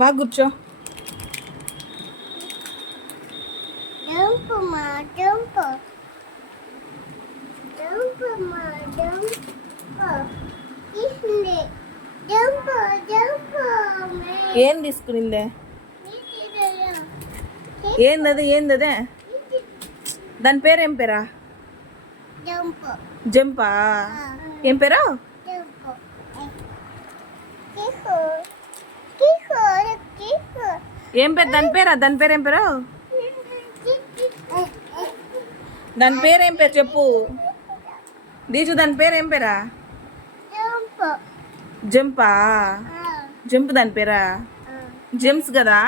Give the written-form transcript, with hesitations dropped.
బాగా కూర్చో. ఏం తీసుకునిందే? ఏందదే? దాని పేరు ఏం పేరా? జంపా? ఏం పేరు? ఏం పేరు దాని పేరా? దాని పేరు ఏం పేరు? దాని పేరు ఏం పేరు చెప్పు. దీచు దాని పేరు ఏం పేరా? జంపా? జంప్ దాని పేరా? జెమ్స్ కదా.